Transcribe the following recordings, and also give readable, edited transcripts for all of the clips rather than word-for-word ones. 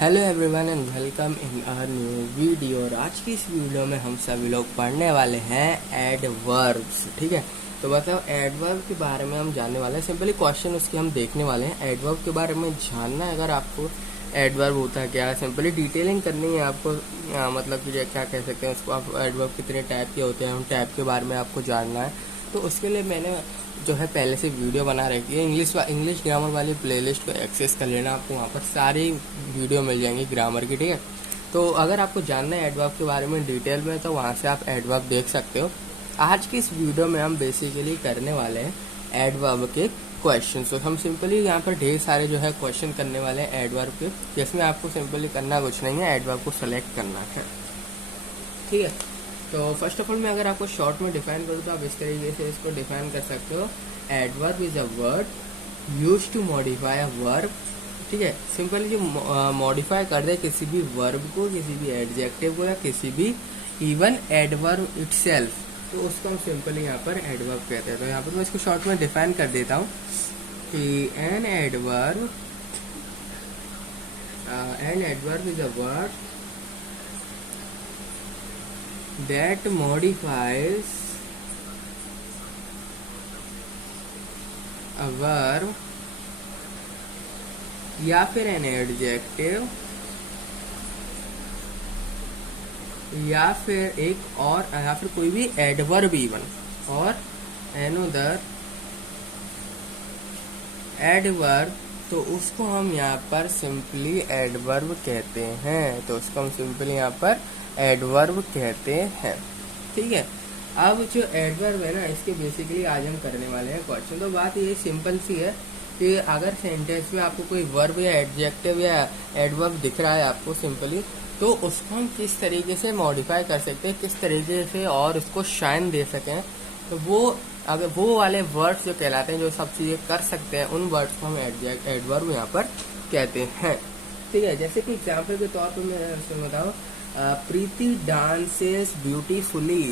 Hello everyone and welcome in a new video. और आज की इस वीडियो में हम सभी लोग पढ़ने वाले हैं एडवर्ब्स। ठीक है, तो मतलब एडवर्ब के बारे में हम जानने वाले हैं। सिंपली क्वेश्चन उसके हम देखने वाले हैं। एडवर्ब के बारे में जानना है अगर आपको, एडवर्ब होता है क्या, सिंपली डिटेलिंग करनी है आपको। मतलब कि क्या कह सकते हैं उसको आप, एडवर्ब कितने टाइप के होते हैं उन टाइप के बारे में आपको जानना है। तो उसके लिए मैंने जो है पहले से वीडियो बना रखी है। इंग्लिश ग्रामर वाली प्लेलिस्ट को एक्सेस कर लेना, आपको वहाँ पर सारी वीडियो मिल जाएंगी ग्रामर की। ठीक है, तो अगर आपको जानना है एडवर्ब के बारे में डिटेल में तो वहाँ से आप एडवर्ब देख सकते हो। आज की इस वीडियो में हम बेसिकली करने वाले हैं एडवर्ब के क्वेश्चन। तो हम सिंपली यहाँ पर ढेर सारे जो है क्वेश्चन करने वाले हैं एडवर्ब के, जिसमें आपको सिंपली करना कुछ नहीं है, एडवर्ब को सेलेक्ट करना है। ठीक है, तो फर्स्ट ऑफ ऑल मैं अगर आपको शॉर्ट में डिफाइन करूँ तो आप इस तरीके से इसको डिफाइन कर सकते हो। Adverb is a word used to modify a verb. ठीक है, सिंपली जो मॉडिफाई कर दे किसी भी वर्ब को, किसी भी एडजेक्टिव को, या किसी भी इवन एडवर्ब इटसेल्फ, तो उसको हम सिंपली यहाँ पर एडवर्ब कहते हैं। तो यहाँ पर मैं इसको शॉर्ट में डिफाइन कर देता हूँ कि an adverb is a word that modifies a verb या फिर an adjective या फिर एक और, या फिर कोई भी एडवर्ब इवन, और another एडवर्ब, तो उसको हम यहाँ पर सिंपली एडवर्ब कहते हैं। तो उसको हम सिंपली यहाँ पर एडवर्ब कहते हैं। ठीक है, अब जो एडवर्ब है ना, इसके बेसिकली आज हम करने वाले हैं क्वेश्चन। तो बात ये सिंपल सी है कि अगर सेंटेंस में आपको कोई वर्ब या एडजेक्टिव या एडवर्ब दिख रहा है आपको सिंपली, तो उसको हम किस तरीके से मॉडिफाई कर सकते हैं, किस तरीके से और उसको शाइन दे सकें, तो वो अगर वो वाले वर्ड्स जो कहलाते हैं, जो सब चीज़ें कर सकते हैं, उन वर्ड्स को हम एडवर्ब यहाँ पर कहते हैं। ठीक है, जैसे कि एग्जाम्पल के तौर पर मैं बताऊँ, प्रीति डांसेस ब्यूटीफुली।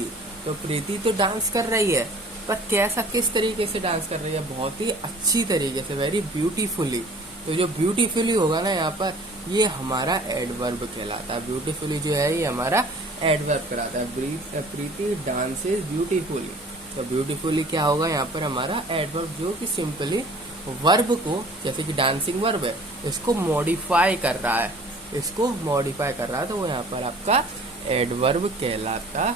तो प्रीति तो डांस कर रही है, पर कैसा, किस तरीके से डांस कर रही है, बहुत ही अच्छी तरीके से, वेरी ब्यूटीफुली। तो जो ब्यूटीफुली होगा ना यहाँ पर, ये हमारा एडवर्ब कहलाता है। ब्यूटीफुली जो है ये हमारा एडवर्ब कहलाता है। प्रीति डांसेस ब्यूटीफुली, तो ब्यूटीफुली क्या होगा यहाँ पर हमारा एडवर्ब, जो कि सिंपली वर्ब को, जैसे कि डांसिंग वर्ब है, इसको मॉडिफाई कर रहा है, इसको मॉडिफाई कर रहा है, तो वो यहाँ पर आपका एडवर्ब कहलाता,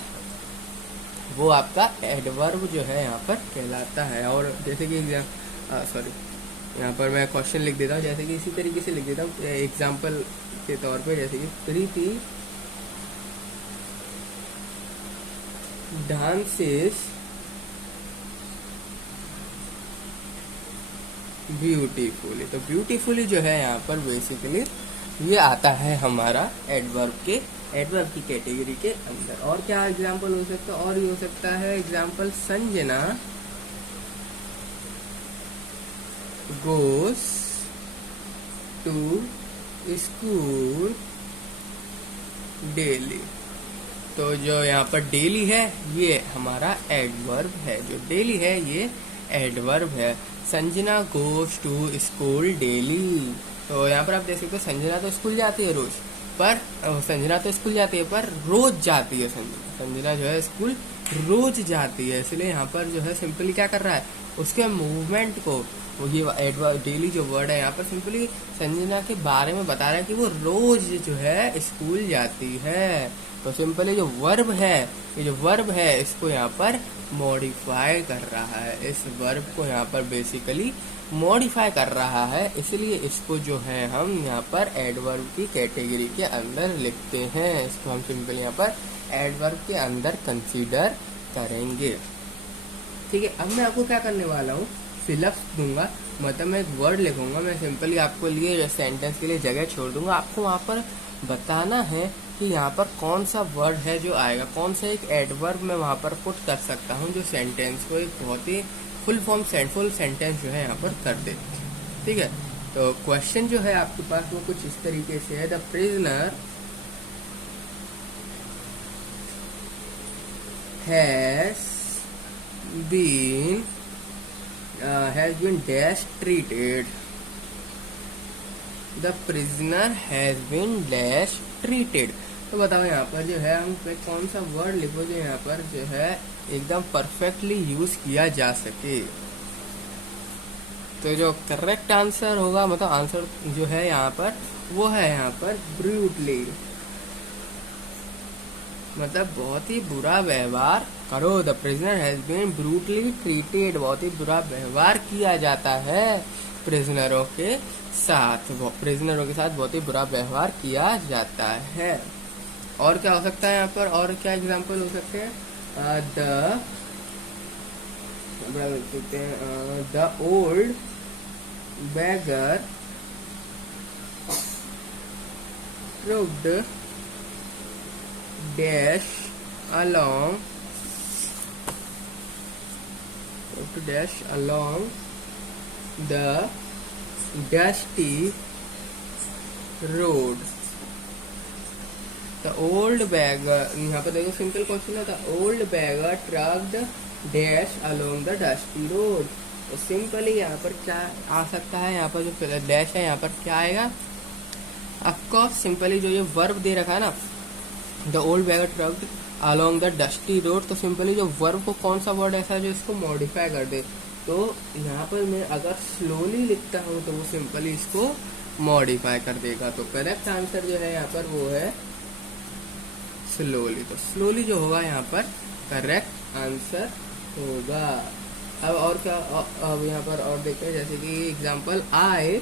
वो आपका एडवर्ब जो है यहाँ पर कहलाता है। और जैसे कि यहाँ पर मैं क्वेश्चन लिख देता हूँ, जैसे कि इसी तरीके से लिख देता हूँ एग्जाम्पल के तौर पे, जैसे कि प्रीति डांसेस ब्यूटीफुली। तो ब्यूटीफुली जो है यहाँ पर बेसिकली ये आता है हमारा एडवर्ब की कैटेगरी के अंदर। और क्या एग्जाम्पल हो सकता है, और ये हो सकता है example, Sanjana goes to school daily. तो जो यहाँ पर डेली है ये हमारा एडवर्ब है, जो डेली है ये एडवर्ब है। Sanjana goes to school daily, तो यहाँ पर आप देख सकते हो संजना तो स्कूल जाती है रोज, पर रोज जाती है संजना जो है स्कूल रोज जाती है, इसलिए यहाँ पर जो है सिंपली क्या कर रहा है, उसके मूवमेंट को, ये एडवर्ब डेली जो वर्ड है यहाँ पर सिंपली संजना के बारे में बता रहा है कि वो रोज जो है स्कूल जाती है। तो सिंपली जो वर्ब है, ये जो वर्ब है इसको यहाँ पर मॉडिफाई कर रहा है, इस वर्ब को यहाँ पर बेसिकली मॉडिफाई कर रहा है, इसलिए इसको जो है हम यहाँ पर एडवर्ब की कैटेगरी के अंदर लिखते हैं। इसको हम सिंपली यहाँ पर एडवर्ब के अंदर कंसीडर करेंगे। ठीक है, अब मैं आपको क्या करने वाला हूँ, फिलअप्स दूंगा, मतलब मैं एक वर्ड लिखूंगा, मैं सिंपली आपको लिए सेंटेंस के लिए जगह छोड़ दूंगा, आपको वहाँ पर बताना है कि यहाँ पर कौन सा वर्ड है जो आएगा, कौन सा एक एडवर्ब मैं वहाँ पर पुट कर सकता हूँ जो सेंटेंस को एक बहुत ही फुल सेंटेंस जो है यहाँ पर कर दे। ठीक है, तो क्वेश्चन जो है आपके पास वो कुछ इस तरीके से है, the prisoner has been dash treated the prisoner has been dash treated. तो बताओ यहाँ पर जो है हम पे कौन सा वर्ड लिखो जो यहाँ पर जो है एकदम परफेक्टली यूज किया जा सके। तो जो करेक्ट आंसर होगा, मतलब आंसर जो है यहाँ पर वो है यहाँ पर ब्रूटली, मतलब बहुत ही बुरा व्यवहार करो। The prisoner has been brutally treated, बहुत ही बुरा व्यवहार किया जाता है प्रिजनरों के साथ, प्रिजनरों के साथ बहुत ही बुरा व्यवहार किया जाता है। और क्या हो सकता है यहाँ पर, और क्या एग्जाम्पल हो सकते हैं? The old beggar trucked dash along the dusty road। The old beggar, यहाँ पर देखो सिंपल क्वेश्चन है, the old beggar trucked dash along the dusty road. तो सिंपली यहाँ पर क्या आ सकता है, यहाँ पर जो डैश है यहाँ पर क्या आएगा? ऑफकोर्स सिंपली जो ये वर्ब दे रखा है ना, the old beggar trucked along the dusty road, तो सिंपली जो वर्ब को कौन सा वर्ड ऐसा है जो इसको मॉडिफाई कर दे। तो यहाँ पर मैं अगर स्लोली लिखता हूँ तो वो सिंपली इसको मॉडिफाई कर देगा। तो करेक्ट आंसर जो है यहाँ पर वो है स्लोली। तो स्लोली जो होगा यहाँ पर करेक्ट आंसर होगा। अब और क्या, अब यहाँ पर और देखते हैं, जैसे कि example, I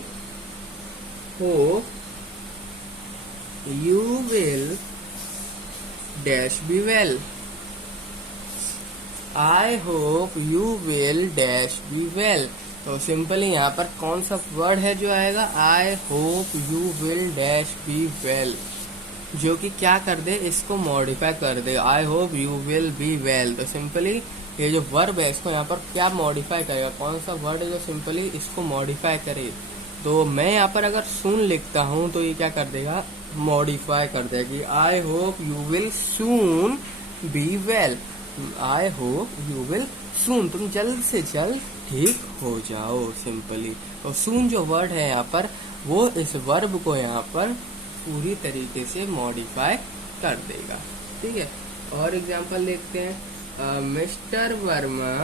hope you will dash be well. I hope you will dash be well. तो सिंपली यहाँ पर कौन सा वर्ड है जो आएगा? I hope you will dash be well, जो कि क्या कर दे, इसको मॉडिफाई कर दे। I hope you will be well. तो सिंपली ये जो वर्ब है इसको यहाँ पर क्या मॉडिफाई करेगा, कौन सा वर्ड है जो सिंपली इसको मॉडिफाई करे? तो मैं यहाँ पर अगर सून लिखता हूँ तो ये क्या कर देगा, मॉडिफाई कर देगा। आई hope you will soon be well. I hope you will soon, तुम जल्द से जल्द ठीक हो जाओ सिंपली। तो सून जो वर्ड है यहाँ पर वो इस वर्ब को यहाँ पर पूरी तरीके से मॉडिफाई कर देगा। ठीक है, और एग्जांपल देखते हैं। Mister Verma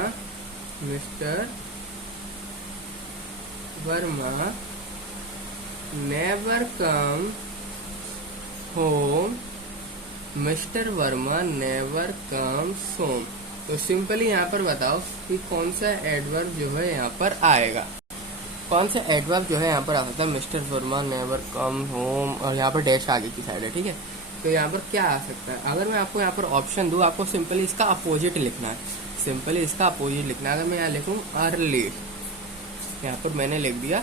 never come home. Mister Verma never comes home. तो सिंपली यहाँ पर बताओ कि कौन सा एडवर्ब जो है यहाँ पर आएगा, कौन सा एडवर्ब जो है यहाँ पर आ सकता है? Mister Verma never come home, और यहाँ पर डैश आगे की साइड है। ठीक है, तो यहाँ पर क्या आ सकता है? अगर मैं आपको यहाँ पर ऑप्शन दूँ, आपको सिंपली इसका अपोजिट लिखना है। सिंपली इसका अपोजिट लिखना है। अगर मैं यहाँ लिखूँ अर्ली, यहाँ पर मैंने लिख दिया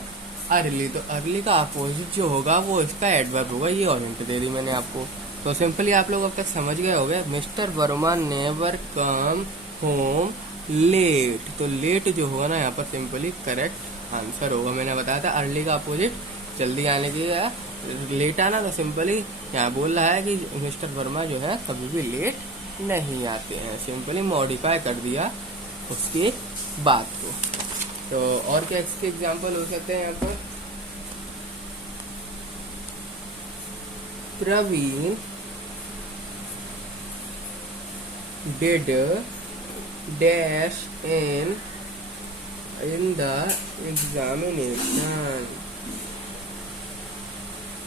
अर्ली, तो अर्ली का अपोजिट जो होगा वो इसका एडवर्ब होगा। ये और हिंट दे दी मैंने आपको। तो सिंपली आप लोग अब तक समझ गए होंगे, mister Verma never come home late. तो लेट जो होगा ना यहाँ पर सिंपली करेक्ट आंसर होगा। मैंने बताया था अर्ली का अपोजिट जल्दी आने की, लेट आना। तो सिंपली यहाँ बोल रहा है कि मिस्टर वर्मा जो है कभी भी लेट नहीं आते हैं। सिंपली मॉडिफाई कर दिया उसके बात को। तो और क्या इसके एग्जांपल हो सकते हैं यहाँ पर? Praveen did dash in the examination।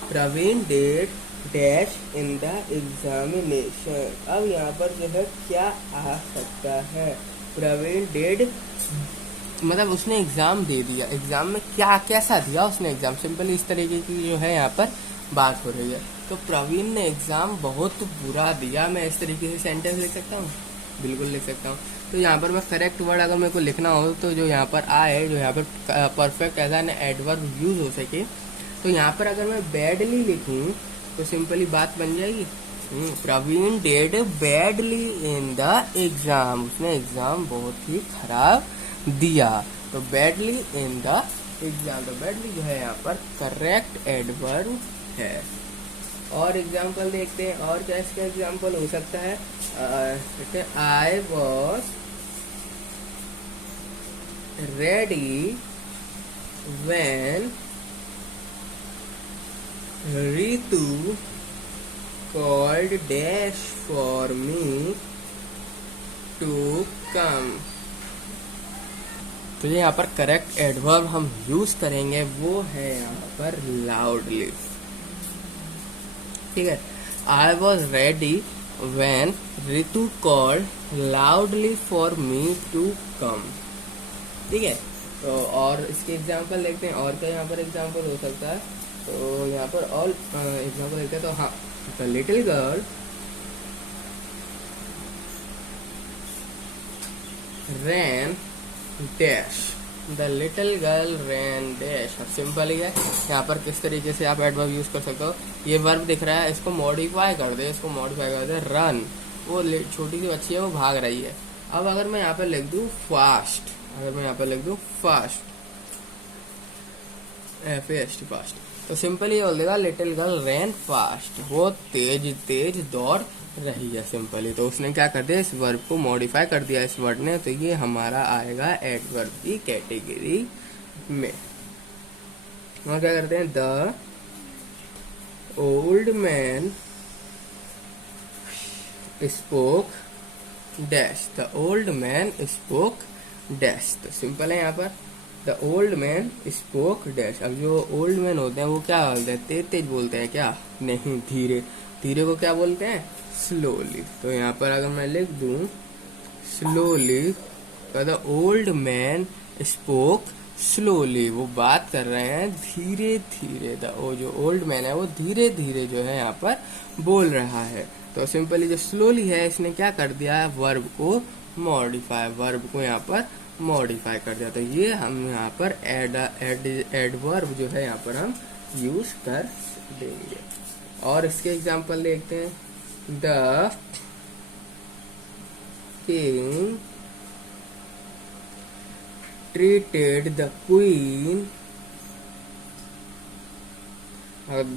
Praveen did dash in the examination. अब यहाँ पर जो है क्या आ सकता है? प्रवीण डेड, मतलब उसने एग्जाम दे दिया। एग्जाम में क्या कैसा दिया उसने एग्जाम? सिंपली इस तरीके की जो है यहाँ पर बात हो रही है। तो प्रवीण ने एग्जाम बहुत बुरा दिया। मैं इस तरीके से सेंटेंस लिख सकता हूँ, बिल्कुल लिख सकता हूँ। तो यहाँ पर मैं करेक्ट वर्ड अगर मेरे को लिखना हो तो जो यहाँ पर आए, जो यहाँ पर perfect as an adverb use हो सके, तो यहाँ पर अगर मैं बैडली लिखूँ तो सिंपली बात बन जाएगी। Praveen did badly in the exam. उसने एग्जाम बहुत ही खराब दिया। तो बैडली इन द एग्जाम, तो बैडली जो है यहाँ पर करेक्ट एडवर्ब है। और एग्जाम्पल देखते हैं, और क्या इसका एग्जाम्पल हो सकता है? I was ready when Ritu called dash for me to come। तो ये यहाँ पर करेक्ट एडवर्ब हम यूज करेंगे वो है यहाँ पर लाउडली। ठीक है, I was ready when Ritu called loudly for me to come। ठीक है, तो और इसके एग्जाम्पल देखते हैं, और क्या यहाँ पर एग्जाम्पल हो सकता है। तो यहाँ पर और एग्जाम्पल देखते हैं। तो हाँ, the little girl ran dash। The little girl ran dash. अब सिंपल ही है, यहाँ पर किस तरीके से आप एडवर्ब यूज कर सकते हो। ये वर्ब दिख रहा है, इसको मॉडिफाई कर दे, इसको मॉडिफाई कर दे। रन, वो छोटी सी बच्ची है, वो भाग रही है। अब अगर मैं यहाँ पर लिख दूँ फास्ट, अगर मैं यहाँ पर लिख दूँ फास्ट, FAST फास्ट, तो सिंपल ये बोल देगा लिटिल गर्ल रैन फास्ट, वो तेज तेज दौड़ रही है सिंपली। तो उसने क्या कर दिया, इस वर्ब को मॉडिफाई कर दिया इस वर्ड ने। तो ये हमारा आएगा एडवर्ब की कैटेगरी में। वहां क्या करते हैं, the old man spoke dash. The old man spoke dash. तो सिंपल है यहाँ पर, the old man spoke dash. अब जो ओल्ड मैन होते हैं वो क्या बोलते हैं, तेज तेज बोलते हैं क्या, नहीं, धीरे धीरे को क्या बोलते हैं, स्लोली। तो यहाँ पर अगर मैं लिख दूं slowly, the old man spoke slowly, वो बात कर रहे हैं धीरे धीरे। वो जो ओल्ड मैन है वो धीरे धीरे जो है यहाँ पर बोल रहा है। तो सिंपली जो स्लोली है इसने क्या कर दिया है, वर्ब को मॉडिफाई, वर्ब को यहाँ पर मॉडिफाई कर दिया। तो ये हम यहाँ पर एडवर्ब जो है यहाँ पर हम यूज कर देंगे। और इसके एग्जांपल देखते हैं, the king treated the queen.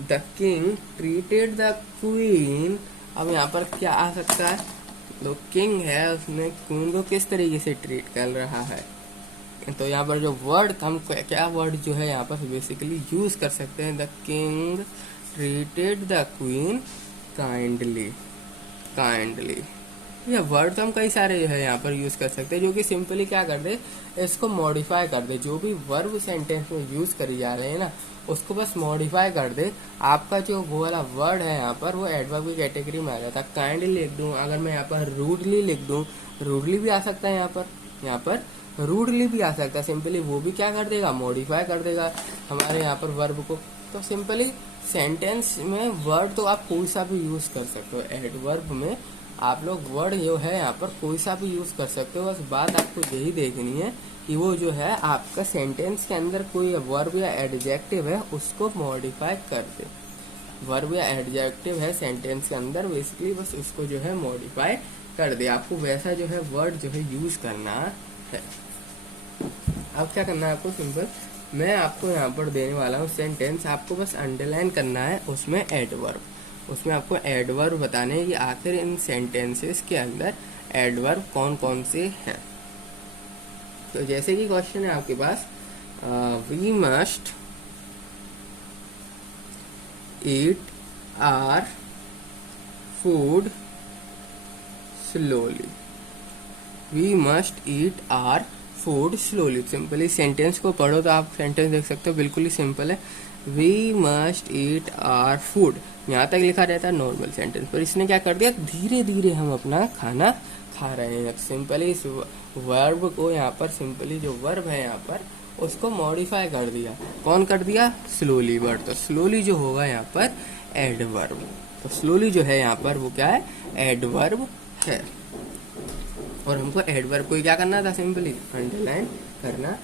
The king treated the queen. अब यहाँ पर क्या आ सकता है, जो किंग है उसने क्वीन को किस तरीके से ट्रीट कर रहा है। तो यहाँ पर जो वर्ड हम क्या वर्ड जो है यहाँ पर बेसिकली यूज कर सकते हैं, the king treated the queen kindly. Kindly ये वर्ड तो हम कई सारे जो है यहाँ पर यूज कर सकते हैं, जो कि सिंपली क्या कर दे, इसको मॉडिफाई कर दे। जो भी वर्ब सेंटेंस में यूज करी जा रहे हैं ना, उसको बस मॉडिफाई कर दे। आपका जो वो वाला वर्ड है यहाँ पर वो एडवर्ब की कैटेगरी में आ जाता है। काइंडली लिख दूं, अगर मैं यहाँ पर रूडली लिख दूं, रूडली भी आ सकता है यहाँ पर रूडली भी आ सकता है। सिंपली वो भी क्या कर देगा, मॉडिफाई कर देगा हमारे यहाँ पर वर्ब को। तो सिंपली सेंटेंस में वर्ड तो आप कोई सा भी यूज कर सकते हो। एडवर्ब में आप लोग वर्ड जो है यहाँ पर कोई सा भी यूज कर सकते हो। बस बात आपको यही देखनी है कि वो जो है आपका सेंटेंस के अंदर कोई वर्ब या एडजेक्टिव है उसको मॉडिफाई कर दे। वर्ब या एडजेक्टिव है सेंटेंस के अंदर, बेसिकली बस उसको जो है मॉडिफाई कर दे। आपको वैसा जो है वर्ड जो है यूज करना है। अब क्या करना है आपको, सिंपल मैं आपको यहाँ पर देने वाला हूँ सेंटेंस, आपको बस अंडरलाइन करना है उसमें एडवर्ब। उसमें आपको एडवर्ब बताने हैं कि आखिर इन सेंटेंसेस के अंदर एडवर्ब कौन कौन से हैं। तो जैसे कि क्वेश्चन है आपके पास, we must eat our food slowly. We must eat our food slowly. Simply sentence को पढ़ो तो आप सेंटेंस देख सकते हो, बिल्कुल ही सिंपल है। We must eat our food, यहाँ तक लिखा रहता है नॉर्मल सेंटेंस, पर इसने क्या कर दिया, धीरे धीरे हम अपना खाना खा रहे हैं। सिंपली इस वर्ब को यहाँ पर, सिंपली जो वर्ब है यहाँ पर उसको मॉडिफाई कर दिया। कौन कर दिया, स्लोली वर्ड। तो स्लोली जो होगा यहाँ पर एडवर्ब। तो स्लोली जो है यहाँ पर वो क्या है, एडवर्ब है। और हमको एडवर्ब को क्या करना था, सिंपली अंडरलाइन करना।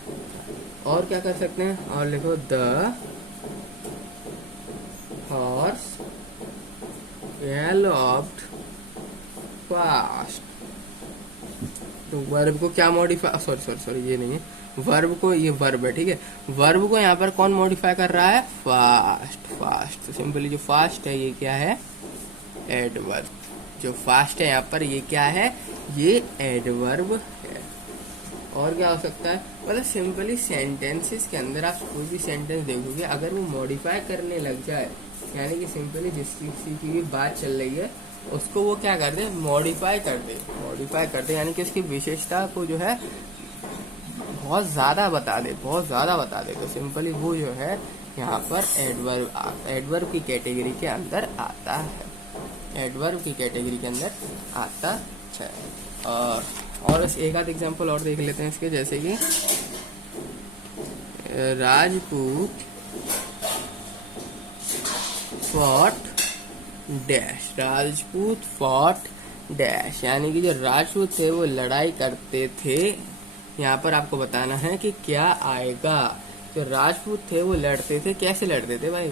और क्या कर सकते हैं, और लिखो द हॉर्स गैलोप्ड फास्ट। तो वर्ब को क्या मॉडिफाई, सॉरी ये नहीं है, वर्ब को, ये वर्ब है, ठीक है। वर्ब को यहाँ पर कौन मॉडिफाई कर रहा है, फास्ट। तो सिंपली जो फास्ट है ये क्या है, एडवर्ब। जो फास्ट है यहाँ पर ये क्या है, ये एडवर्ब है। और क्या हो सकता है, मतलब सिंपली सेंटेंसेस के अंदर आप कोई भी सेंटेंस देखोगे, अगर वो मॉडिफाई करने लग जाए यानी कि सिंपली जिस किसी की भी बात चल रही है उसको वो क्या कर दे, मॉडिफाई कर दे, यानी कि उसकी विशेषता को जो है बहुत ज़्यादा बता दे, तो सिंपली वो जो है यहाँ पर एडवर्ब की कैटेगरी के अंदर आता है, और एक आध एग्जांपल और देख लेते हैं इसके, जैसे कि राजपूत फॉट डैश, यानी कि जो राजपूत थे वो लड़ाई करते थे। यहाँ पर आपको बताना है कि क्या आएगा। जो राजपूत थे वो लड़ते थे, कैसे लड़ते थे भाई,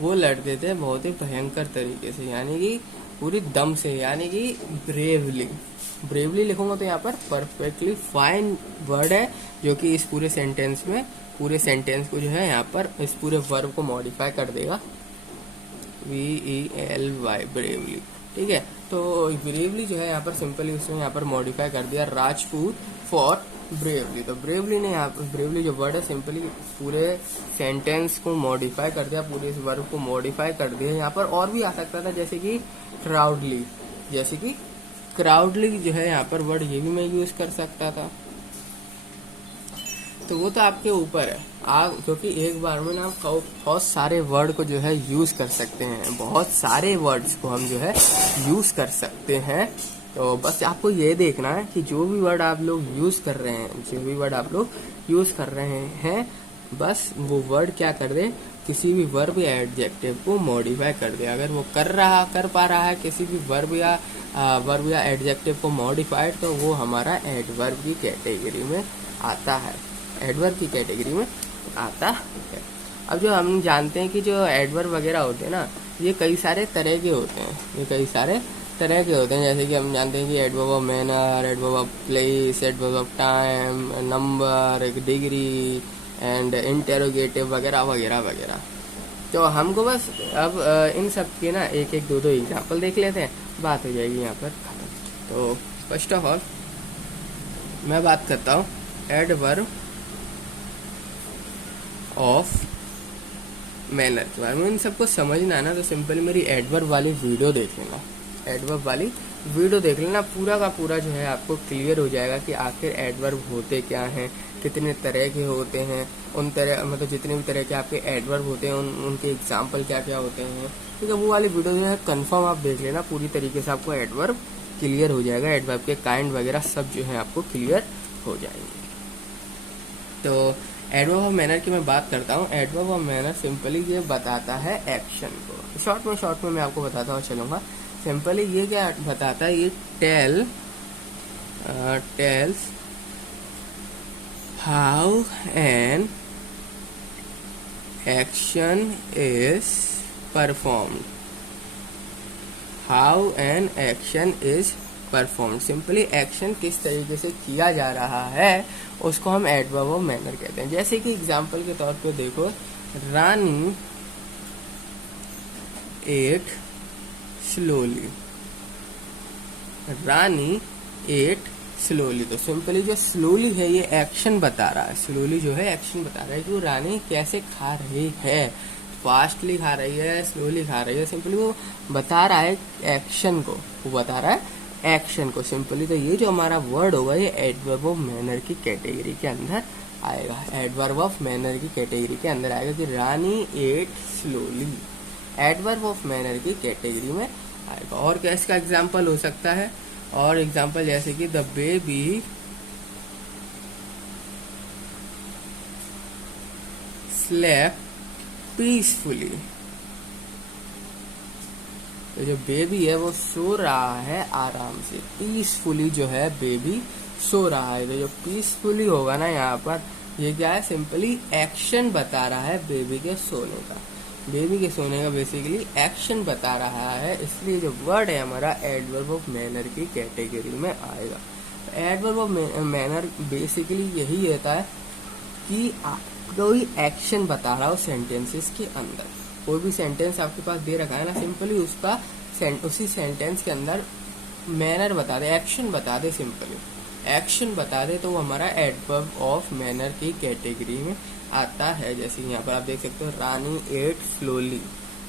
वो लड़ते थे बहुत ही भयंकर तरीके से, यानी कि पूरी दम से, यानी कि ब्रेवली लिखूंगा तो यहाँ पर परफेक्टली फाइन वर्ड है जो कि इस पूरे सेंटेंस को जो है यहाँ पर इस पूरे वर्ब को मॉडिफाई कर देगा, VELY ब्रेवली। ठीक है, तो ब्रेवली जो है यहाँ पर सिंपली उसने यहाँ पर मॉडिफाई कर दिया राजपूत फॉर ब्रेवली। तो ब्रेवली ने यहाँ पर ब्रेवली जो वर्ड है सिंपली पूरे सेंटेंस को मॉडिफाई कर दिया, पूरे इस वर्ब को मॉडिफाई कर दिया। यहाँ पर और भी आ सकता था, जैसे कि क्राउडली जो है यहाँ पर वर्ड ये भी मैं यूज कर सकता था। तो वो तो आपके ऊपर है, आप क्योंकि एक बार में ना बहुत सारे वर्ड को जो है यूज कर सकते हैं, बहुत सारे वर्ड्स को हम जो है यूज कर सकते हैं। तो बस आपको ये देखना है कि जो भी वर्ड आप लोग यूज कर रहे हैं, बस वो वर्ड क्या कर दे, किसी भी वर्ब या एडजेक्टिव को मॉडिफाई कर दे। अगर वो कर पा रहा है किसी भी वर्ब या एडजेक्टिव को मॉडिफाइड, तो वो हमारा एडवर्ब की कैटेगरी में आता है, अब जो हम जानते हैं कि जो एडवर्ब वगैरह होते हैं ना, ये कई सारे तरह के होते हैं, जैसे कि हम जानते हैं कि adverb of manner, adverb of place, adverb of time, number, degree and interrogative वगैरह। तो हमको बस अब इन सब के ना एक दो एग्जाम्पल देख लेते हैं, बात हो जाएगी यहाँ पर खत्म। तो फर्स्ट ऑफ ऑल मैं बात करता हूँ एडवर्ब ऑफ मैनर के बारे में। इन सबको समझना है ना, तो सिंपली मेरी एडवर्ब वाली वीडियो देख लेना, पूरा का पूरा जो है आपको क्लियर हो जाएगा कि आखिर एडवर्ब होते क्या हैं, कितने तरह के होते हैं, उन तरह मतलब जितने भी तरह के आपके एडवर्ब होते हैं उनके एग्जाम्पल क्या क्या होते हैं। ठीक है, वो वाली वीडियो जो है कंफर्म आप देख लेना, पूरी तरीके से आपको एडवर्ब क्लियर हो जाएगा, एडवर्ब के काइंड वगैरह सब जो है आपको क्लियर हो जाएंगे। तो एडवर्ब ऑफ मैनर की मैं बात करता हूँ। एडवर्ब ऑफ मैनर सिंपली ये बताता है एक्शन को। शॉर्ट में मैं आपको बताता हूँ चलूँगा। सिंपली ये क्या बताता है, ये tales how an action is performed. Simply action किस तरीके से किया जा रहा है उसको हम एडवर्ब ऑफ मैनर कहते हैं। जैसे कि एग्जाम्पल के तौर पे देखो, रानी एट स्लोली। तो सिंपली जो स्लोली है ये एक्शन बता रहा है, कि वो रानी कैसे खा रही है, फास्टली खा रही है, स्लोली खा रही है। सिंपली वो बता रहा है एक्शन को, सिंपली। तो ये जो हमारा वर्ड होगा ये एडवर्ब ऑफ मैनर की कैटेगरी के अंदर आएगा, कि Rani ate slowly, adverb of manner की कैटेगरी में आएगा। और क्या इसका एग्जाम्पल हो सकता है, और एग्जाम्पल जैसे कि द बेबी स्लेप्ट पीसफुली। तो जो बेबी है वो सो रहा है आराम से, पीसफुली जो है बेबी सो रहा है। तो जो पीसफुली होगा ना यहाँ पर, ये क्या है, सिंपली एक्शन बता रहा है बेबी के सोने का, बेसिकली एक्शन बता रहा है। इसलिए जो वर्ड है हमारा एडवर्ब ऑफ मैनर की कैटेगरी में आएगा। एडवर्ब ऑफ मैनर बेसिकली यही रहता है कि कोई एक्शन बता रहा हो सेंटेंसेस के अंदर। कोई भी सेंटेंस आपके पास दे रखा है ना, सिंपली उसी सेंटेंस के अंदर मैनर बता दे, एक्शन बता दे, तो वो हमारा एडवर्ब ऑफ मैनर की कैटेगरी में आता है। जैसे यहाँ पर आप देख सकते हो, रानी एट स्लोली,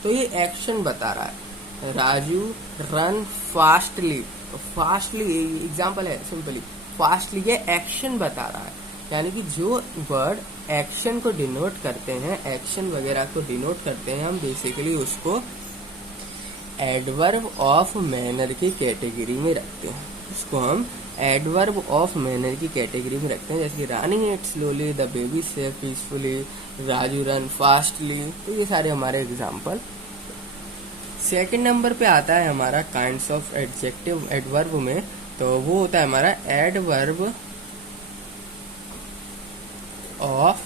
तो ये एक्शन बता रहा है। Raju run fastly, fastly example है सिंपली, फास्टली ये एक्शन बता रहा है। यानी कि जो वर्ड एक्शन को डिनोट करते हैं, एक्शन वगैरह को डिनोट करते हैं, हम बेसिकली उसको एडवर्ब ऑफ मैनर की कैटेगरी में रखते हैं। उसको हम एडवर्ब ऑफ मैनर की कैटेगरी में रखते हैं। जैसे कि running it slowly, the baby save peacefully, Raju run fastly. तो ये सारे हमारे एग्जाम्पल। सेकंड नंबर पे आता है हमारा काइंड्स ऑफ एडजेक्टिव एडवर्ब में, तो वो होता है हमारा एडवर्ब ऑफ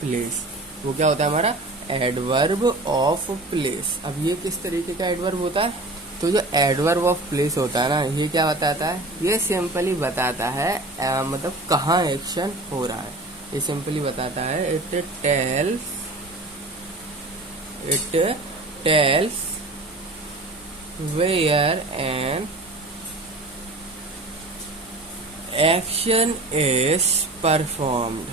प्लेस। वो क्या होता है हमारा एडवर्ब ऑफ प्लेस। अब ये किस तरीके का एडवर्ब होता है? तो जो एडवर्ब ऑफ प्लेस होता है ना, ये क्या बताता है? ये सिंपली बताता है मतलब कहाँ एक्शन हो रहा है। ये सिंपली बताता है it tells where an action is performed,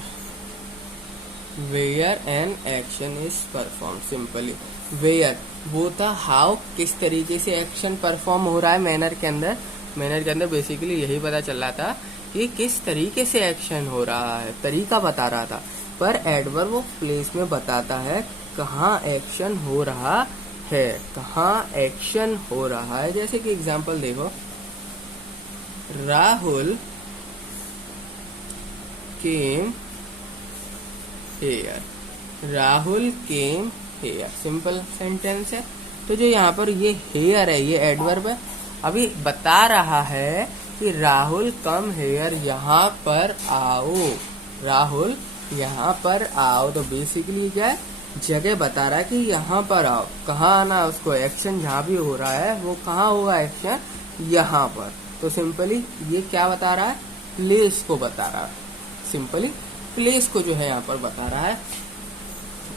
where an action is perform. Simply where वो था हाउ, किस तरीके से एक्शन परफॉर्म हो रहा है मैनर के अंदर। मैनर के अंदर बेसिकली यही पता चल रहा था कि किस तरीके से एक्शन हो रहा है, तरीका बता रहा था। पर एडवर्ब ऑफ प्लेस में बताता है कहाँ एक्शन हो रहा है, कहाँ एक्शन हो रहा है। जैसे कि एग्जांपल देखो, Rahul came here, Rahul came here, simple sentence है। तो जो यहाँ पर ये हेयर है, ये एडवर्ब है। अभी बता रहा है कि राहुल कम हेयर, यहाँ पर आओ, राहुल यहाँ पर आओ। तो बेसिकली क्या है, जगह बता रहा है कि यहाँ पर आओ। कहाँ आना, उसको एक्शन जहाँ भी हो रहा है वो कहाँ होगा एक्शन, यहाँ पर। तो सिंपली ये क्या बता रहा है, प्लेस को बता रहा है। सिंपली प्लेस को जो है यहाँ पर बता रहा है।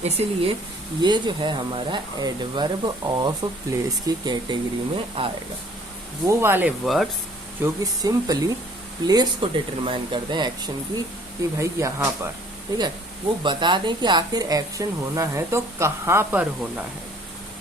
इसीलिए ये जो है हमारा एडवर्ब ऑफ प्लेस की कैटेगरी में आएगा। वो वाले वर्ड्स जो कि सिंपली प्लेस को डिटरमाइन कर दें एक्शन की, कि भाई यहाँ पर, ठीक है, वो बता दें कि आखिर एक्शन होना है तो कहाँ पर होना है,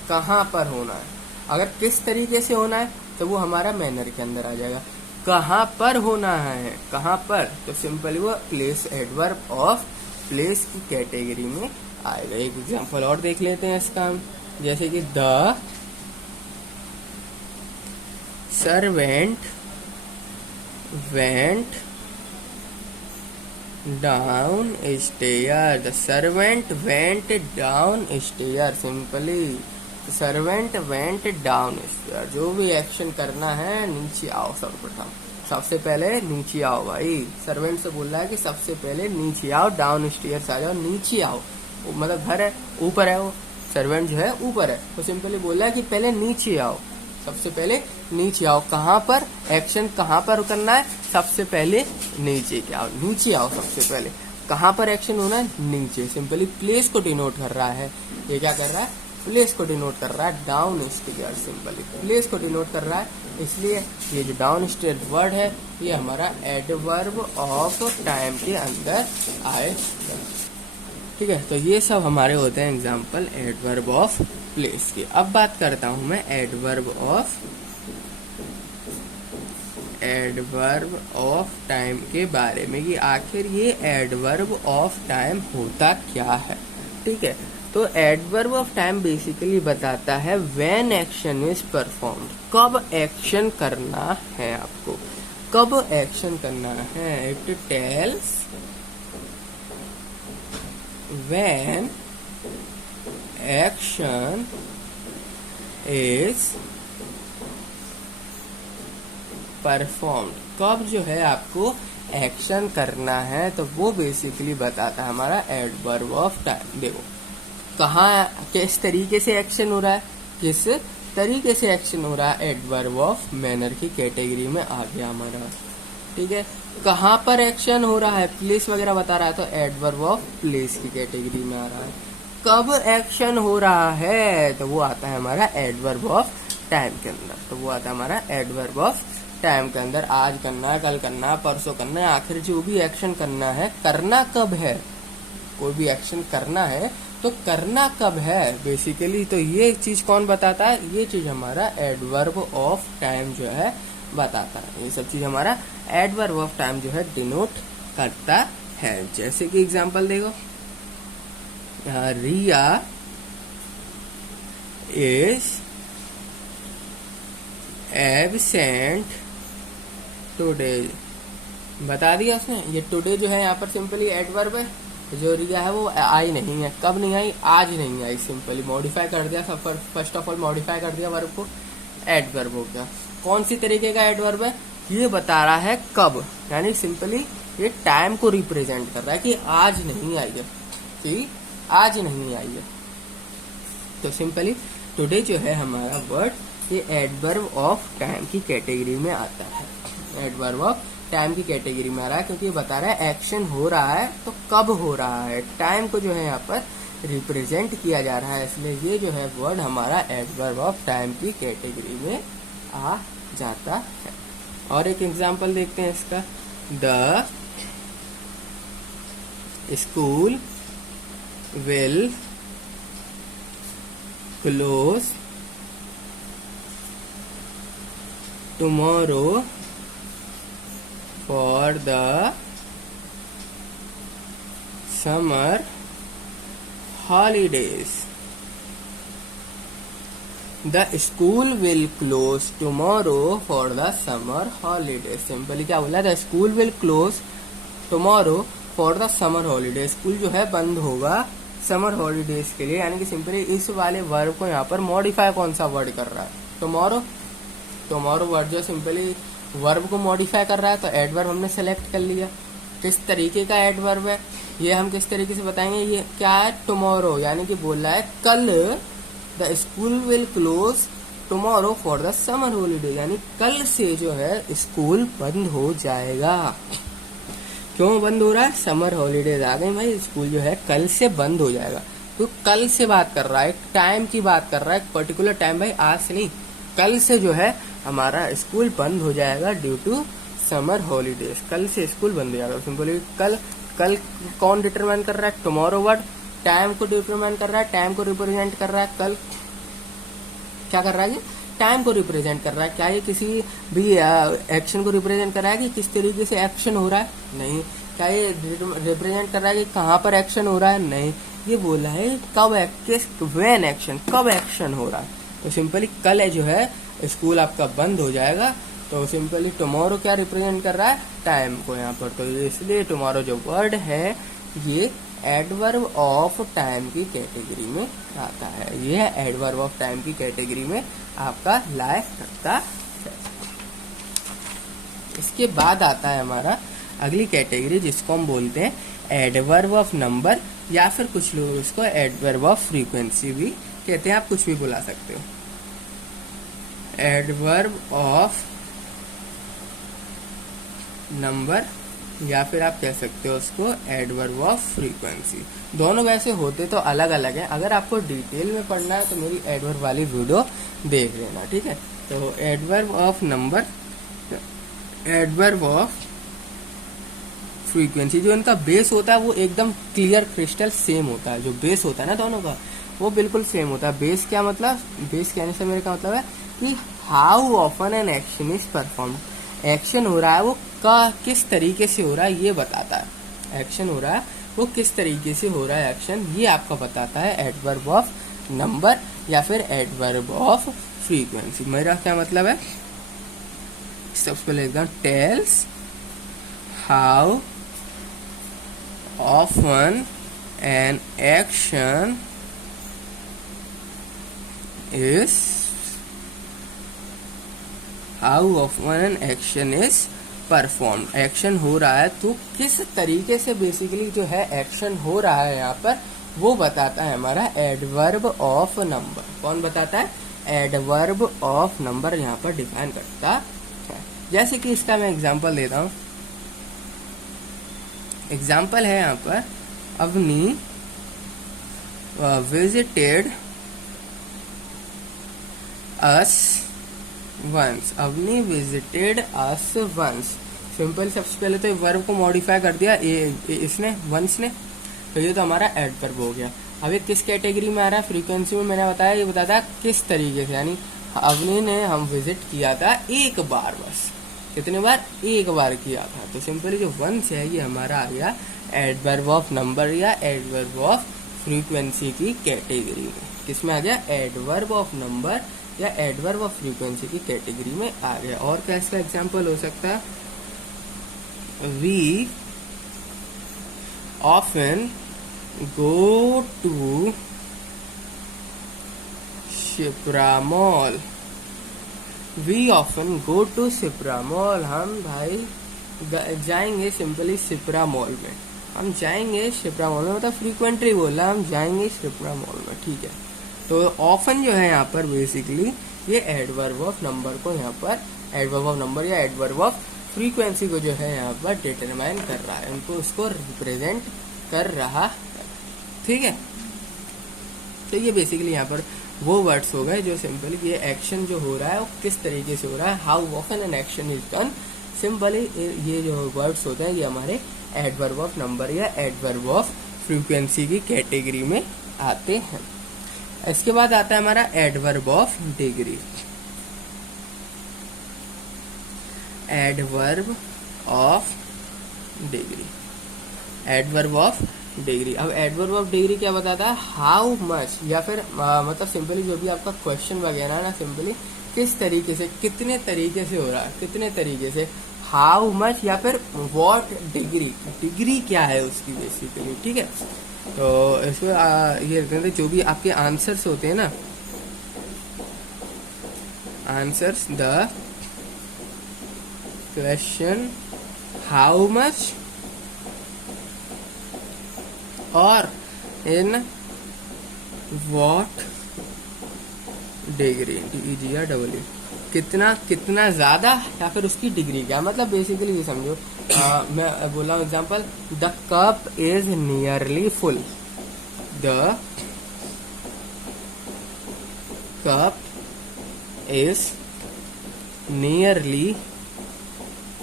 कहाँ पर होना है। अगर किस तरीके से होना है तो वो हमारा मैनर के अंदर आ जाएगा। कहाँ पर होना है, कहाँ पर, तो सिंपली वो प्लेस एडवर्ब ऑफ प्लेस की कैटेगरी में आएगा। एक एग्जांपल और देख लेते हैं इसका, जैसे कि the servant went down stair, the servant went down stair. Simply servant went down stair. जो भी एक्शन करना है, नीचे आओ सर्वप्रथम, सबसे पहले नीचे आओ भाई। सर्वेंट से बोल रहा है कि सबसे पहले नीचे आओ, डाउन स्टेयर्स आ जाओ, नीचे आओ। मतलब घर है, ऊपर है, वो सर्वेंट जो है ऊपर है, तो सिंपली बोल रहा है कि पहले नीचे आओ, सबसे पहले नीचे आओ। कहाँ पर एक्शन, कहाँ पर करना है, सबसे पहले नीचे क्या आओ, नीचे आओ सबसे पहले। कहाँ पर एक्शन होना है, नीचे। सिंपली प्लेस को डिनोट कर रहा है। ये क्या कर रहा है, प्लेस को डिनोट कर रहा है, डाउन स्टेयर। सिंपली प्लेस को डिनोट कर रहा है, इसलिए ये जो डाउन स्टेयर वर्ड है ये हमारा एडवर्ब ऑफ टाइम के अंदर आएगा। ठीक है, तो ये सब हमारे होते हैं एग्जाम्पल एडवर्ब ऑफ प्लेस की। अब बात करता हूं मैं एडवर्ब ऑफ टाइम के बारे में, कि आखिर ये एडवर्ब ऑफ टाइम होता क्या है। ठीक है, तो एडवर्ब ऑफ टाइम बेसिकली बताता है व्हेन एक्शन इज परफॉर्म्ड, कब एक्शन करना है आपको, कब एक्शन करना है। It tales when action is performed, कब जो है आपको एक्शन करना है, तो वो बेसिकली बताता है हमारा एडवर्ब ऑफ टाइम। देखो कहाँ किस तरीके से एक्शन हो रहा है, किस तरीके से एक्शन हो रहा है, एडवर्ब ऑफ मैनर की कैटेगरी में आ गया हमारा। ठीक है, कहाँ पर एक्शन हो रहा है, प्लेस वगैरह बता रहा है, तो एडवर्ब ऑफ प्लेस की कैटेगरी में आ रहा है। कब एक्शन हो रहा है, तो वो आता है हमारा एडवर्ब ऑफ टाइम के अंदर। तो वो आता है हमारा एडवर्ब ऑफ टाइम के अंदर। आज करना है, कल करना है, परसों करना है, आखिर जो भी एक्शन करना है, करना कब है, कोई भी एक्शन करना है तो करना कब है बेसिकली, तो ये चीज कौन बताता है, ये चीज हमारा एडवर्ब ऑफ टाइम जो है बताता है। ये सब चीज हमारा एडवर्ब ऑफ टाइम जो है डिनोट करता है। जैसे कि एग्जांपल देखो, रिया इज एब्सेंट टुडे, बता दिया उसने। ये टुडे जो है यहाँ पर सिंपली एडवर्ब है, जो रिया है वो आई नहीं है। कब नहीं आई, आज नहीं आई। सिंपली मॉडिफाई कर दिया, फर्स्ट ऑफ ऑल मॉडिफाई कर दिया वर्ब को, एडवर्ब हो गया। कौन सी तरीके का एडवर्ब है, ये बता रहा है कब, यानी सिंपली ये टाइम को रिप्रेजेंट कर रहा है कि आज नहीं आई है, कि आज नहीं आई है। तो सिंपली टुडे जो है हमारा वर्ड ये एडवर्ब ऑफ टाइम की कैटेगरी में आता है। एडवर्ब ऑफ टाइम की कैटेगरी में आ रहा है क्योंकि ये बता रहा है एक्शन हो रहा है तो कब हो रहा है, टाइम को जो है यहाँ पर रिप्रेजेंट किया जा रहा है, इसलिए ये जो है वर्ड हमारा एडवर्ब ऑफ टाइम की कैटेगरी में आ जाता है। और एक एग्जांपल देखते हैं इसका, the school will close tomorrow for the summer holidays. The school will close tomorrow for the summer holidays. Simply क्या बोला, the school will close tomorrow for the summer holidays. School जो है बंद होगा समर हॉलीडेज के लिए, यानी कि सिंपली इस वाले वर्ब को यहाँ पर मॉडिफाई कौन सा वर्ड कर रहा है, टुमारो। टुमारो वर्ड जो सिंपली वर्ब को मॉडिफाई कर रहा है, तो एडवर्ब हमने सेलेक्ट कर लिया। किस तरीके का एडवर्ब है ये हम किस तरीके से बताएंगे, ये क्या है, टुमारो, यानी कि बोल रहा है कल, the school will close tomorrow for the summer holiday, यानी कल से जो है स्कूल बंद हो जाएगा। क्यों बंद हो रहा है, समर हॉलीडेज आ गई भाई, स्कूल जो है कल से बंद हो जाएगा। तो कल से बात कर रहा है, टाइम की बात कर रहा है, पर्टिकुलर टाइम भाई, आज से नहीं, कल से जो है हमारा स्कूल बंद हो जाएगा ड्यू टू समर हॉलीडेज। कल से स्कूल बंद हो जाएगा। सिंपली कल कौन डिटरमाइन कर रहा है, टुमारो वर्ड टाइम को डिटरमाइन कर रहा है, टाइम को रिप्रेजेंट कर रहा है। कल क्या कर रहा है, टाइम को रिप्रेजेंट कर रहा है। क्या ये किसी भी एक्शन को रिप्रेजेंट कर रहा है कि किस तरीके से एक्शन हो रहा है, नहीं। क्या ये रिप्रेजेंट कर रहा है कि कहाँ पर एक्शन हो रहा है, नहीं। ये बोला है कब, व्हेन एक्शन, कब एक्शन हो रहा है। तो सिंपली कल है जो है स्कूल आपका बंद हो जाएगा, तो सिंपली टुमारो क्या रिप्रेजेंट कर रहा है, टाइम को यहाँ पर। तो इसलिए टुमारो जो वर्ड है ये एडवर्ब ऑफ टाइम की कैटेगरी में आता है। ये एडवर्ब ऑफ टाइम की कैटेगरी में आपका लाइफ करता है। इसके बाद आता है हमारा अगली कैटेगरी, जिसको हम बोलते हैं एडवर्ब ऑफ नंबर, या फिर कुछ लोग इसको एडवर्ब ऑफ फ्रीक्वेंसी भी कहते हैं, आप कुछ भी बुला सकते हो। एडवर्ब ऑफ नंबर, या फिर आप कह सकते हो उसको एडवर्ब ऑफ फ्रीक्वेंसी। दोनों वैसे होते तो अलग अलग है। अगर आपको डिटेल में पढ़ना है तो मेरी एडवर्ब वाली वीडियो देख लेना, ठीक है। तो adverb of number, adverb of frequency, जो इनका बेस होता है वो एकदम क्लियर क्रिस्टल सेम होता है। जो बेस होता है ना दोनों का, वो बिल्कुल सेम होता है। बेस क्या मतलब, बेस कहने से मेरे का मतलब है कि how often N action is perform, action हो रहा है वो किस तरीके से हो रहा है ये बताता है। एक्शन हो रहा है वो किस तरीके से हो रहा है एक्शन, ये आपका बताता है एडवर्ब ऑफ नंबर या फिर एडवर्ब ऑफ फ्रीक्वेंसी। मेरा क्या मतलब है, सबसे पहले एकदम tales how often N action is, how often N action is perform, action हो रहा है तो किस तरीके से बेसिकली जो है एक्शन हो रहा है यहाँ पर, वो बताता है हमारा एडवर्ब ऑफ नंबर। कौन बताता है, एडवर्ब ऑफ नंबर यहाँ पर डिफाइन करता है। जैसे कि इसका मैं एग्जांपल देता हूँ। एग्जांपल है यहाँ पर, Avani visited us once, Avani visited us once. Simple, सबसे पहले तो वर्ब को मॉडिफाई कर दिया इसने, वंस ने, तो ये तो हमारा एडवर्ब हो गया। अब ये किस कैटेगरी में आ रहा है, फ्रीक्वेंसी में मैंने बताया, ये बताया था किस तरीके से, यानी अवनी ने हम विजिट किया था एक बार, बस कितने बार, एक बार किया था। तो सिंपली जो वंस है ये हमारा आ गया एडवर्ब ऑफ नंबर या एडवर्ब ऑफ फ्रीक्वेंसी की कैटेगरी में। किसमें आ गया, एडवर्ब ऑफ नंबर या एडवर्ब ऑफ फ्रीक्वेंसी की कैटेगरी में आ गया। और क्या इसका एग्जांपल हो सकता है, we often go to Shipra mall, we often go to Shipra mall, हम भाई जाएंगे सिंपली शिप्रा मॉल में, हम जाएंगे शिप्रा मॉल में, मतलब फ्रीक्वेंटली बोला हम जाएंगे शिप्रा मॉल में, ठीक है। तो ऑफन जो है यहाँ पर बेसिकली ये एडवर्ब ऑफ नंबर को यहाँ पर, एडवर्ब ऑफ नंबर या एडवर्ब ऑफ फ्रीक्वेंसी को जो है यहाँ पर डिटरमाइन कर रहा है, उनको उसको रिप्रेजेंट कर रहा है, ठीक है। तो ये बेसिकली यहाँ पर वो वर्ड्स हो गए जो सिंपली ये एक्शन जो हो रहा है वो किस तरीके से हो रहा है, how often N action is done. Simply ये जो वर्ड्स होते हैं ये हमारे एडवर्ब ऑफ नंबर या एडवर्ब ऑफ फ्रीक्वेंसी की कैटेगरी में आते हैं। इसके बाद आता है हमारा adverb of degree, adverb of degree, adverb of degree. अब एडवर्ब ऑफ डिग्री क्या बताता है, हाउ मच, या फिर मतलब सिंपली जो भी आपका क्वेश्चन वगैरह ना, सिंपली किस तरीके से, कितने तरीके से हो रहा है, कितने तरीके से, हाउ मच या फिर व्हाट डिग्री, डिग्री क्या है उसकी बेसिकली, ठीक है। तो इसमें ये रखते हैं जो भी आपके आंसर्स होते हैं ना, answers the question how much और इन व्हाट डिग्री, DEGREE, कितना, कितना ज्यादा या फिर उसकी डिग्री क्या, मतलब बेसिकली ये समझो, मैं बोला हूँ example, the cup is nearly full, the cup is nearly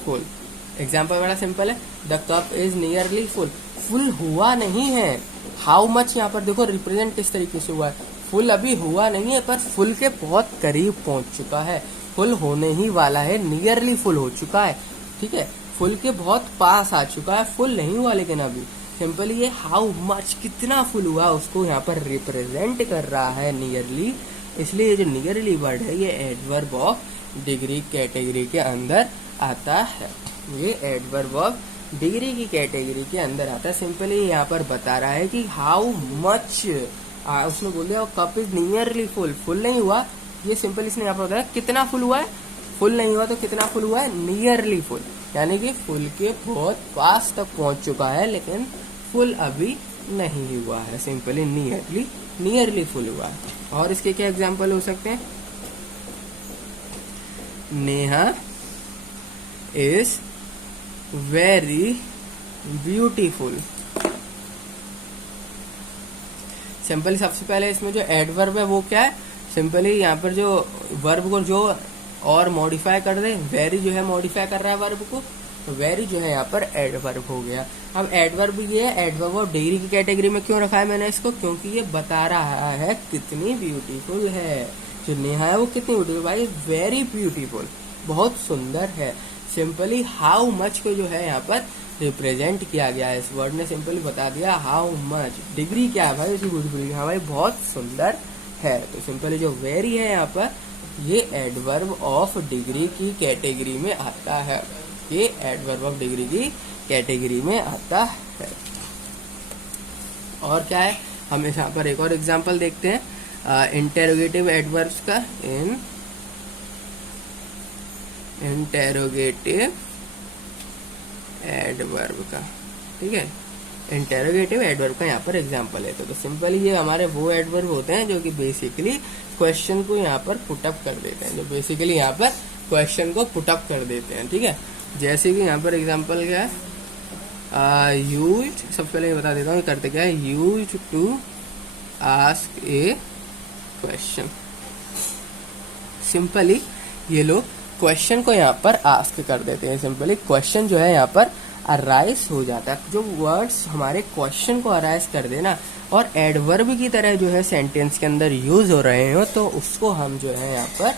full. Example बड़ा सिंपल है, the cup is nearly full, full हुआ नहीं है। हाउ मच यहाँ पर देखो रिप्रेजेंट किस तरीके से हुआ है, फुल अभी हुआ नहीं है पर फुल के बहुत करीब पहुंच चुका है, फुल होने ही वाला है, नियरली फुल हो चुका है, ठीक है, फुल के बहुत पास आ चुका है, फुल नहीं हुआ लेकिन अभी। सिंपली ये हाउ मच, कितना फुल हुआ, उसको यहाँ पर रिप्रेजेंट कर रहा है नियरली, इसलिए ये जो नियरली वर्ड है ये एडवर्ब ऑफ डिग्री कैटेगरी के अंदर आता है, ये एडवर्ब ऑफ डिग्री की कैटेगरी के अंदर आता है। सिंपली यहाँ पर बता रहा है कि हाउ मच, उसने बोल दिया cup is nearly full, full नहीं हुआ, ये सिंपल इसने यहाँ पर बताया कितना फुल हुआ है, फुल नहीं हुआ तो कितना फुल हुआ है, नियरली फुल, यानी कि फुल के बहुत पास तक पहुंच चुका है लेकिन फुल अभी नहीं हुआ है, सिंपली नियरली फुल हुआ है। और इसके क्या एग्जाम्पल हो सकते हैं, Neha is very beautiful. Simply सबसे पहले इसमें जो एडवर्ब है वो क्या है, सिंपली यहाँ पर जो वर्ब को जो और मॉडिफाई कर दे, वेरी जो है मॉडिफाई कर रहा है वर्ब को, तो वेरी जो है यहाँ पर एडवर्ब हो गया। अब एडवर्ब ये है, एडवर्ब ऑफ डिग्री की कैटेगरी में क्यों रखा है मैंने इसको, क्योंकि ये बता रहा है कितनी ब्यूटीफुल है, जो नेहा है वो कितनी ब्यूटीफुल, भाई वेरी ब्यूटीफुल, बहुत सुंदर है। सिंपली हाउ मच को जो है यहाँ पर रिप्रेजेंट किया गया है, इस वर्ड ने सिंपली बता दिया हाउ मच, डिग्री क्या है भाई उसकी ब्यूटीफुल, हाँ भाई बहुत सुंदर है। तो सिंपली जो वेरी है यहाँ पर ये एडवर्ब ऑफ डिग्री की कैटेगरी में आता है, ये एडवर्ब ऑफ डिग्री की कैटेगरी में आता है। और क्या है, हम यहाँ पर एक और एग्जांपल देखते हैं इंटेरोगेटिव एडवर्ब्स का, इंटेरोगेटिव एडवर्ब का, ठीक है, इंटेरोगेटिव एडवर्ब का यहाँ पर एग्जांपल है। तो सिंपली ये हमारे वो एडवर्ब होते हैं जो कि बेसिकली क्वेश्चन को यहाँ पर पुटअप कर देते हैं, जो बेसिकली यहाँ पर क्वेश्चन को पुटअप कर देते हैं, ठीक है। जैसे कि यहाँ पर एग्जांपल क्या है, यूज्ड, सबसे पहले बता देता हूँ करते क्या है, used to ask a question. Simply ये लोग क्वेश्चन को यहाँ पर आस्क कर देते हैं, सिंपली क्वेश्चन जो है यहाँ पर अराइज हो जाता है। जो वर्ड्स हमारे क्वेश्चन को अराइज कर देना और एडवर्ब की तरह जो है सेंटेंस के अंदर यूज हो रहे हो, तो उसको हम जो है यहाँ पर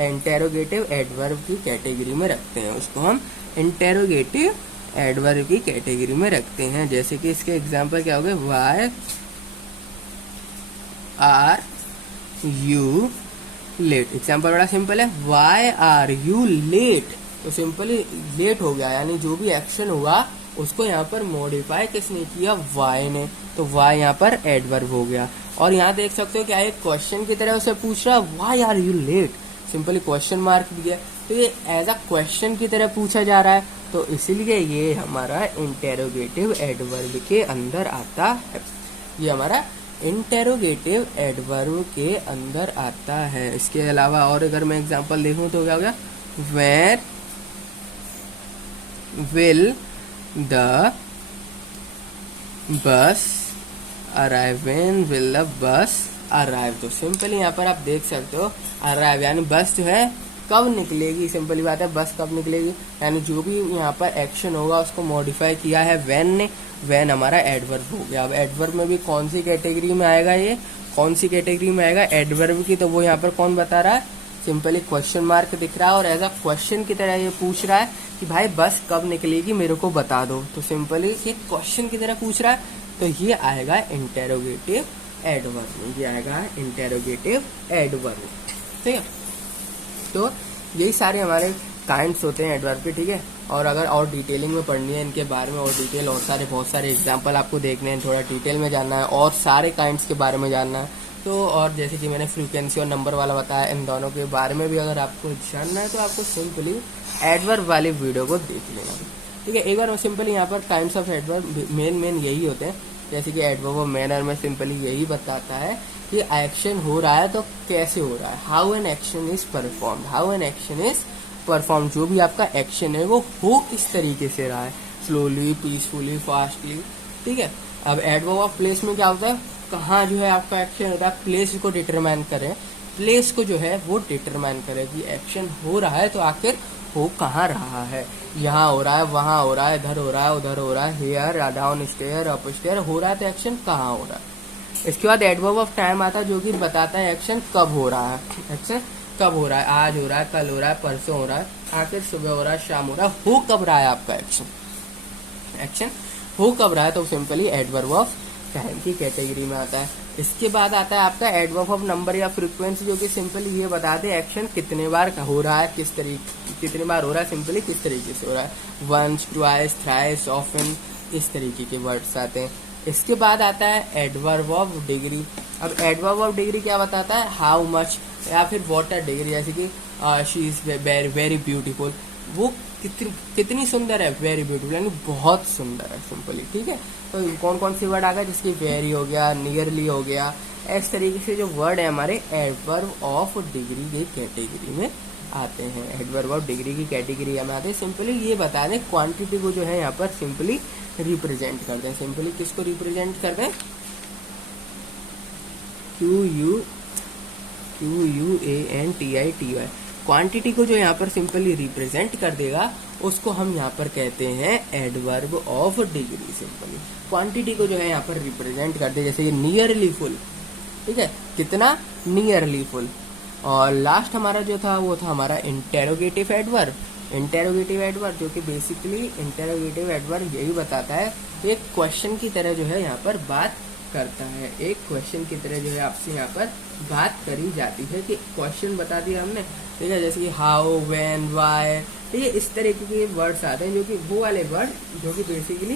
इंटेरोगेटिव एडवर्ब की कैटेगरी में रखते हैं। उसको हम इंटेरोगेटिव एडवर्ब की कैटेगरी में रखते हैं। जैसे कि इसके एग्जाम्पल क्या हो गए, why are you late. Example बड़ा सिंपल है, वाई आर यू लेट। तो सिंपली लेट हो गया, यानी जो भी एक्शन हुआ उसको यहाँ पर मॉडिफाई किसने किया, वाई ने। तो वाई यहाँ पर एडवर्ब हो गया। और यहाँ देख सकते हो क्या एक क्वेश्चन की तरह उसे पूछ रहा है, why are you late, simply question mark दिया। तो ये एज अ क्वेश्चन की तरह पूछा जा रहा है, तो इसलिए ये हमारा इंटेरोगेटिव एडवर्ब के अंदर आता है। ये हमारा इंटेरोगेटिव एडवर्ब के अंदर आता है। इसके अलावा और अगर मैं एग्जांपल देखूं तो क्या हो गया, where will the bus arrive, when will the bus arrive. तो सिंपली यहाँ पर आप देख सकते हो अराइव यानी बस जो है कब निकलेगी। सिंपली बात है, बस कब निकलेगी, यानी जो भी यहाँ पर एक्शन होगा उसको मॉडिफाई किया है व्हेन ने। व्हेन हमारा एडवर्ब हो गया। अब एडवर्ब में भी कौन सी कैटेगरी में आएगा, ये कौन सी कैटेगरी में आएगा एडवर्ब की, तो वो यहाँ पर कौन बता रहा है, सिंपली क्वेश्चन मार्क दिख रहा है और एज अ क्वेश्चन की तरह ये पूछ रहा है कि भाई बस कब निकलेगी मेरे को बता दो। तो सिंपली ये क्वेश्चन की तरह पूछ रहा है, तो ये आएगा इंटेरोगेटिव एडवर्ब। ये आएगा इंटेरोगेटिव एडवर्ब। ठीक है, तो यही सारे हमारे काइंड्स होते हैं एडवर्ब के। ठीक है, और अगर और डिटेलिंग में पढ़नी है इनके बारे में और डिटेल और सारे बहुत सारे एग्जांपल आपको देखने हैं, थोड़ा डिटेल में जानना है और सारे काइंड्स के बारे में जानना है, तो और जैसे कि मैंने फ्रीक्वेंसी और नंबर वाला बताया, इन दोनों के बारे में भी अगर आपको जानना है तो आपको सिंपली एडवर्ब वाली वीडियो को देख लेना। ठीक है, एक बार सिंपली यहाँ पर काइंड्स ऑफ एडवर्ब मेन यही होते हैं। जैसे कि एडवर्ब ऑफ मैनर में सिंपली यही बताता है कि एक्शन हो रहा है तो कैसे हो रहा है, how an action is performed, how an action is perform. जो भी आपका एक्शन है वो हो किस तरीके से रहा है, स्लोली, पीसफुली, फास्टली। ठीक है, अब एडवर्ब ऑफ प्लेस में क्या होता है, कहाँ जो है आपका एक्शन होता है, प्लेस को डिटरमाइन करें, प्लेस को जो है वो डिटरमाइन करें कि एक्शन हो रहा है तो आखिर हो कहाँ रहा है, यहाँ हो रहा है, वहां हो रहा है, इधर हो रहा है, उधर हो रहा है, here, down stair, up stair हो रहा है, तो एक्शन कहाँ हो रहा है। इसके बाद एडवर्ब ऑफ टाइम आता है जो कि बताता है एक्शन कब हो रहा है, एक्शन कब हो रहा है, आज हो रहा है, कल हो रहा है, परसों हो रहा है, आखिर सुबह हो रहा है, शाम हो रहा है, हो कब रहा है आपका एक्शन, एक्शन हो कब रहा है, तो सिंपली एडवर्ब ऑफ टाइम की कैटेगरी में आता है। इसके बाद आता है आपका एडवर्ब ऑफ नंबर या फ्रीक्वेंसी, जो कि सिंपली ये बताते हैं एक्शन कितने बार हो रहा है, किस तरीके कितने बार हो रहा है, सिंपली किस तरीके से हो रहा है, वंस, ट्वाइस, थ्राइस, ऑफन, इस तरीके के वर्ड्स आते हैं। इसके बाद आता है एडवर्ब ऑफ डिग्री। अब एडवर्ब ऑफ डिग्री क्या बताता है, हाउ मच या फिर व्हाट अ डिग्री, जैसे कि she is very very beautiful, वो कितनी सुंदर है, वेरी ब्यूटीफुल यानी बहुत सुंदर है सिंपली। ठीक है, तो कौन कौन से वर्ड आ गए, जिसकी वेरी हो गया, नियरली हो गया, इस तरीके से जो वर्ड है हमारे एडवर्ब ऑफ डिग्री की कैटेगरी में आते हैं। एडवर्ब ऑफ डिग्री की कैटेगरी में आते हैं। सिंपली ये बता दें क्वांटिटी को जो है यहाँ पर सिंपली रिप्रेजेंट करते हैं। सिंपली किसको रिप्रेजेंट करते हैं, QUANTITY, क्वांटिटी को जो यहाँ पर सिंपली रिप्रेजेंट कर देगा उसको हम यहाँ पर कहते हैं adverb of degree. Simply quantity को जो है यहाँ पर रिप्रेजेंट कर दे, जैसे ये नियरली फुल, ठीक है, कितना, नियरली फुल। और लास्ट हमारा जो था वो था हमारा इंटेरोगेटिव एडवर्ब। इंटेरोगेटिव एडवर्ब जो कि बेसिकली इंटेरोगेटिव एडवर्ब यही बताता है, एक क्वेश्चन की तरह जो है यहाँ पर बात करता है, एक क्वेश्चन की तरह जो है आपसे यहाँ पर बात करी जाती है कि क्वेश्चन बता दिया हमने। ठीक है, जैसे कि हाउ, व्हेन, व्हाई, ठीक है, इस तरीके के वर्ड्स आते हैं जो कि वो वाले वर्ड जो कि बेसिकली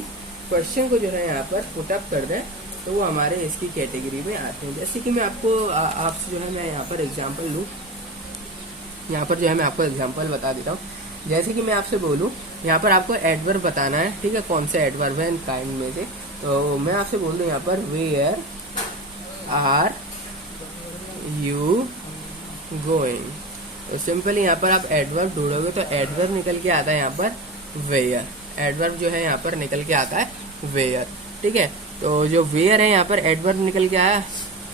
क्वेश्चन को जो है यहाँ पर पुटअप कर दें, तो वो हमारे इसकी कैटेगरी में आते हैं। जैसे कि मैं आपको आपसे जो है मैं यहाँ पर एग्जांपल लूँ, यहाँ पर जो है मैं आपको एग्जांपल बता देता हूँ। जैसे कि मैं आपसे बोलूँ यहाँ पर आपको एडवर्ब बताना है, ठीक है, कौन सा एडवर्ब है इन काइंड में से, तो मैं आपसे बोल दूँ यहाँ पर वेयर आर यू गोइंग। तो सिंपली यहाँ पर आप एडवर्ब ढूंढोगे तो एडवर्ब निकल के आता है यहाँ पर वेयर, एडवर्ब जो है यहाँ पर निकल के आता है वेयर। ठीक है, तो जो वेयर है यहाँ पर एडवर्ब निकल के आया,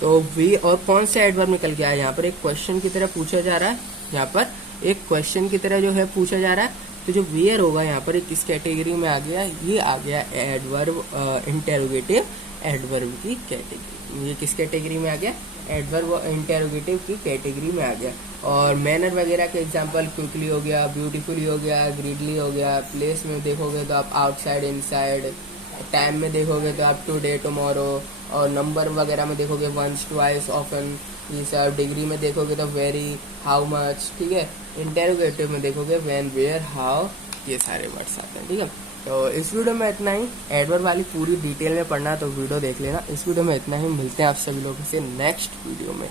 तो वे और कौन सा एडवर्ब निकल के आया, यहाँ पर एक क्वेश्चन की तरह पूछा जा रहा है, यहाँ पर एक क्वेश्चन की तरह जो है पूछा जा रहा है, तो जो वेयर होगा यहाँ पर किस कैटेगरी में आ गया, ये आ गया एडवर्ब इंटेरोगेटिव एडवर्ब की कैटेगरी। ये किस कैटेगरी में आ गया? एडवर्ब और इंटेरोगेटिव की कैटेगरी में आ गया। और मैनर वगैरह के एग्जांपल क्विकली हो गया, ब्यूटीफुली हो गया, ग्रीडली हो गया। प्लेस में देखोगे तो आप आउटसाइड, इनसाइड। टाइम में देखोगे तो आप टुडे, टुमारो। और नंबर वगैरह में देखोगे वंस, ट्वाइस, ऑफन, ये सब। डिग्री में देखोगे तो वेरी, हाउ मच, ठीक है। इंटेरोगेटिव में देखोगे व्हेन, वेयर, हाउ, ये सारे वर्ड्स आते हैं, ठीक है। तो इस वीडियो में इतना ही। एडवर्ब वाली पूरी डिटेल में पढ़ना तो वीडियो देख लेना। इस वीडियो में इतना ही, मिलते हैं आप सभी लोगों से नेक्स्ट वीडियो में।